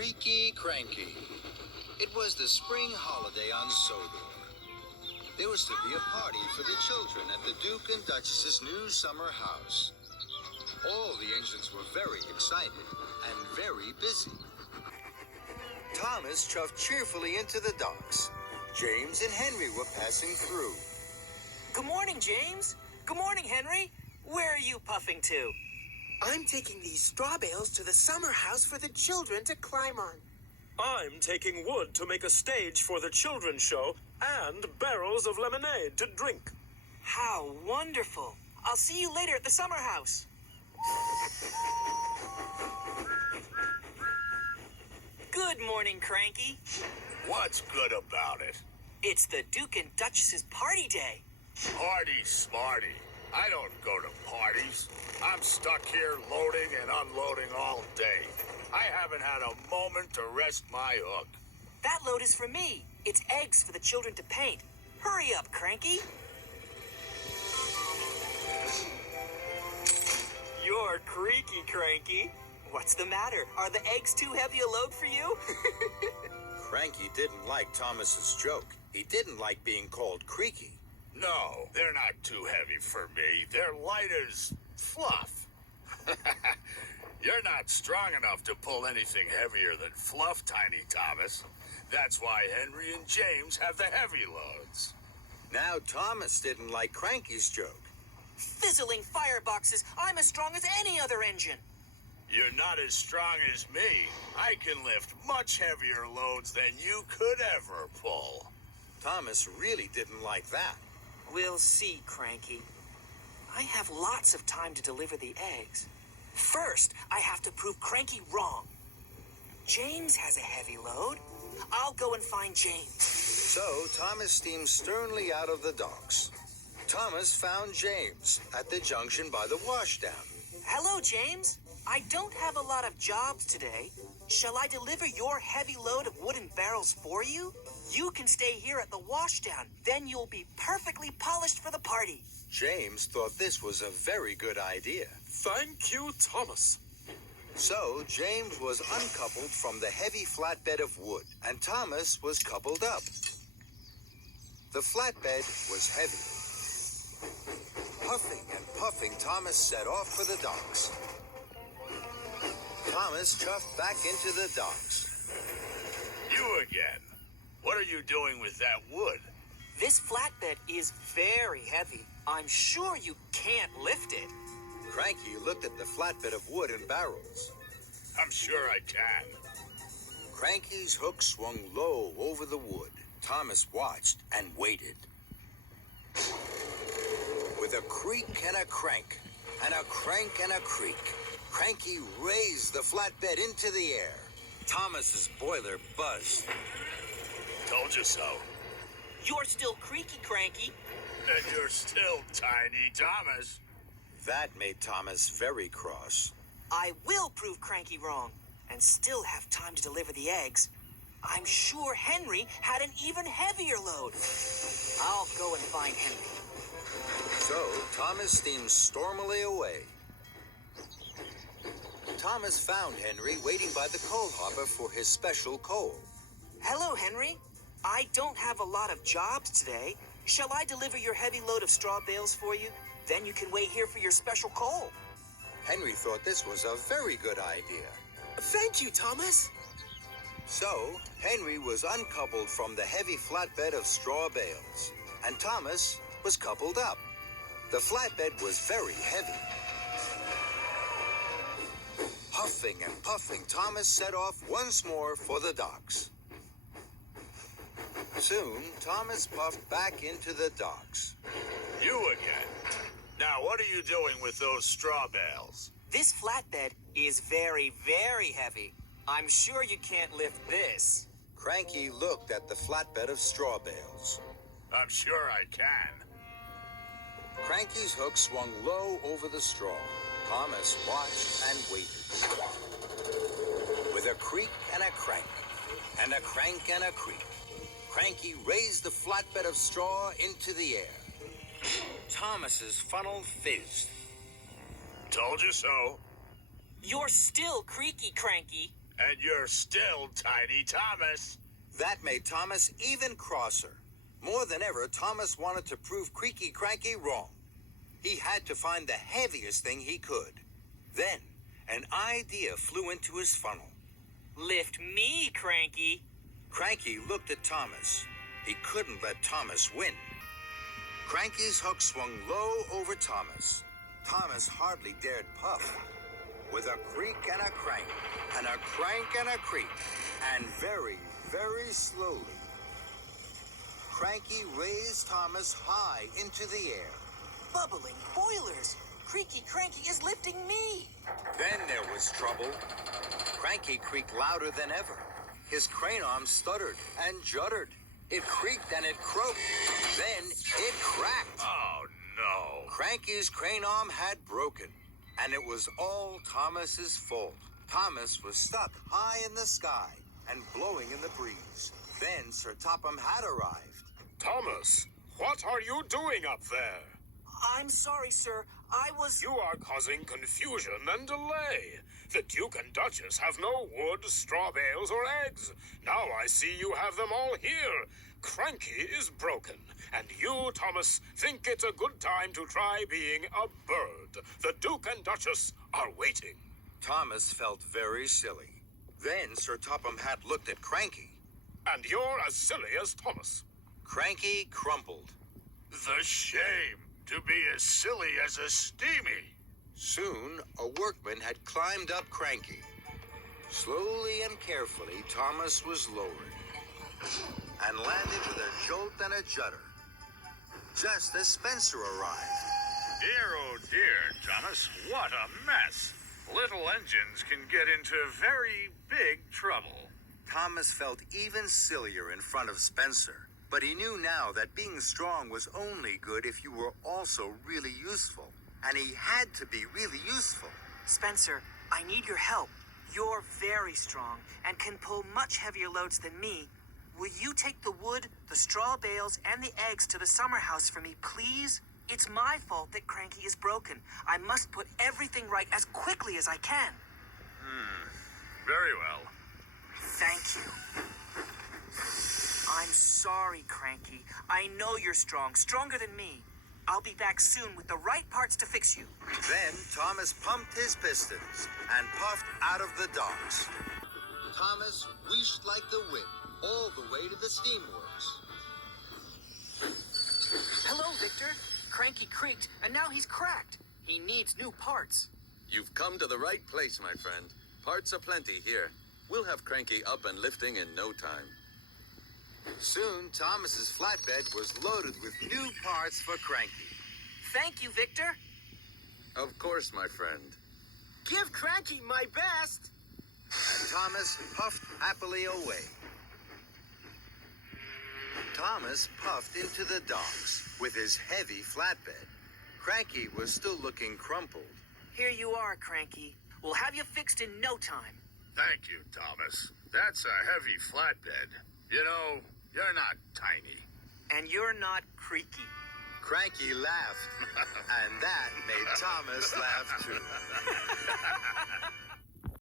Creaky, Cranky. It was the spring holiday on Sodor. There was to be a party for the children at the Duke and Duchess's new summer house. All the engines were very excited and very busy. Thomas chuffed cheerfully into the docks. James and Henry were passing through. Good morning, James. Good morning, Henry. Where are you puffing to? I'm taking these straw bales to the summer house for the children to climb on. I'm taking wood to make a stage for the children's show and barrels of lemonade to drink. How wonderful. I'll see you later at the summer house. Good morning, Cranky. What's good about it? It's the Duke and Duchess's party day. Party smarty. I don't go to parties. I'm stuck here loading and unloading all day. I haven't had a moment to rest my hook. That load is for me. It's eggs for the children to paint. Hurry up, Cranky. You're creaky, Cranky. What's the matter? Are the eggs too heavy a load for you? Cranky didn't like Thomas's joke. He didn't like being called creaky. No, they're not too heavy for me. They're light as fluff. You're not strong enough to pull anything heavier than fluff, Tiny Thomas. That's why Henry and James have the heavy loads. Now Thomas didn't like Cranky's joke. Fizzling fireboxes. I'm as strong as any other engine. You're not as strong as me. I can lift much heavier loads than you could ever pull. Thomas really didn't like that. We'll see, Cranky. I have lots of time to deliver the eggs. First, I have to prove Cranky wrong. James has a heavy load. I'll go and find James. So Thomas steamed sternly out of the docks. Thomas found James at the junction by the washdown. Hello, James. I don't have a lot of jobs today. Shall I deliver your heavy load of wooden barrels for you? You can stay here at the washdown. Then you'll be perfectly polished for the party. James thought this was a very good idea. Thank you, Thomas. So James was uncoupled from the heavy flatbed of wood, and Thomas was coupled up. The flatbed was heavy. Puffing and puffing, Thomas set off for the docks. Thomas chuffed back into the docks. You again. What are you doing with that wood? This flatbed is very heavy. I'm sure you can't lift it. Cranky looked at the flatbed of wood and barrels. I'm sure I can. Cranky's hook swung low over the wood. Thomas watched and waited. With a creak and a crank, and a crank and a creak, Cranky raised the flatbed into the air. Thomas's boiler buzzed. Told you so. You're still creaky, Cranky. And you're still Tiny Thomas. That made Thomas very cross. I will prove Cranky wrong and still have time to deliver the eggs. I'm sure Henry had an even heavier load. I'll go and find Henry. So Thomas steamed stormily away. Thomas found Henry waiting by the coal hopper for his special coal. Hello, Henry. I don't have a lot of jobs today. Shall I deliver your heavy load of straw bales for you? Then you can wait here for your special coal. Henry thought this was a very good idea. Thank you, Thomas. So, Henry was uncoupled from the heavy flatbed of straw bales, and Thomas was coupled up. The flatbed was very heavy. Huffing and puffing, Thomas set off once more for the docks. Soon, Thomas puffed back into the docks. You again. Now, what are you doing with those straw bales? This flatbed is very, very heavy. I'm sure you can't lift this. Cranky looked at the flatbed of straw bales. I'm sure I can. Cranky's hook swung low over the straw. Thomas watched and waited. With a creak and a crank, and a crank and a creak, Cranky raised the flatbed of straw into the air. Thomas's funnel fizzed. Told you so. You're still creaky, Cranky. And you're still Tiny Thomas. That made Thomas even crosser. More than ever, Thomas wanted to prove Creaky Cranky wrong. He had to find the heaviest thing he could. Then, an idea flew into his funnel. Lift me, Cranky. Cranky looked at Thomas. He couldn't let Thomas win. Cranky's hook swung low over Thomas. Thomas hardly dared puff. With a creak and a crank, and a crank and a creak, and very, very slowly, Cranky raised Thomas high into the air. Bubbling boilers. Creaky Cranky is lifting me. Then there was trouble. Cranky creaked louder than ever. His crane arm stuttered and juddered. It creaked and it croaked. Then it cracked. Oh, no. Cranky's crane arm had broken, and it was all Thomas's fault. Thomas was stuck high in the sky and blowing in the breeze. Then Sir Topham Hatt arrived. Thomas, what are you doing up there? I'm sorry, sir. I was... You are causing confusion and delay. The Duke and Duchess have no wood, straw bales, or eggs. Now I see you have them all here. Cranky is broken, and you, Thomas, think it's a good time to try being a bird. The Duke and Duchess are waiting. Thomas felt very silly. Then Sir Topham Hatt looked at Cranky. And you're as silly as Thomas. Cranky crumpled. The shame to be as silly as a steamy. Soon, a workman had climbed up Cranky. Slowly and carefully, Thomas was lowered and landed with a jolt and a judder, just as Spencer arrived. Dear, oh dear, Thomas, what a mess. Little engines can get into very big trouble. Thomas felt even sillier in front of Spencer, but he knew now that being strong was only good if you were also really useful. And he had to be really useful. Spencer, I need your help. You're very strong and can pull much heavier loads than me. Will you take the wood, the straw bales, and the eggs to the summer house for me, please? It's my fault that Cranky is broken. I must put everything right as quickly as I can. Very well. Thank you. I'm sorry, Cranky. I know you're strong, stronger than me. I'll be back soon with the right parts to fix you. Then Thomas pumped his pistons and puffed out of the docks. Thomas wheeshed like the wind all the way to the steamworks. Hello, Victor. Cranky creaked, and now he's cracked. He needs new parts. You've come to the right place, my friend. Parts aplenty here. We'll have Cranky up and lifting in no time. Soon, Thomas's flatbed was loaded with new parts for Cranky. Thank you, Victor. Of course, my friend. Give Cranky my best. And Thomas puffed happily away. Thomas puffed into the docks with his heavy flatbed. Cranky was still looking crumpled. Here you are, Cranky. We'll have you fixed in no time. Thank you, Thomas. That's a heavy flatbed. You know, you're not tiny. And you're not creaky. Cranky laughed, and that made Thomas laugh too.